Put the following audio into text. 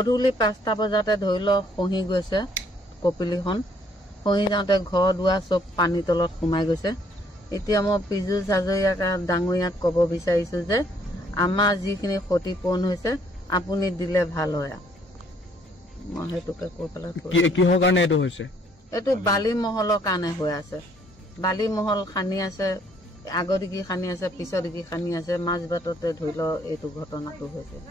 গধূলি 5টা বজাতে ধৰি লওক খহি গৈছে কপিলিখন খহি যাওঁতে ঘৰ দুৱাৰ চব পানী তলত সোমাই গৈছে এতিয়া মই পীযুষ হাজৰিকা ডাঙৰীয়াক ক'ব বিচাৰিছোঁ যে আমাৰ যিখিনি ক্ষতিপূৰণ হৈছে আপুনি দিলে ভাল হয় মই সেইটোকে কৈ পেলাই কিহৰ কাৰণে এইটো হৈছে এইটো বালি মহলৰ কাৰণে হৈ আছে বালি মহল খানি আছে আগৰ দিগি খানি আছে পিছৰ দিগি খানি আছে মাছ বাটতে ধৰি লওক এইটো ঘটনাটো হৈছে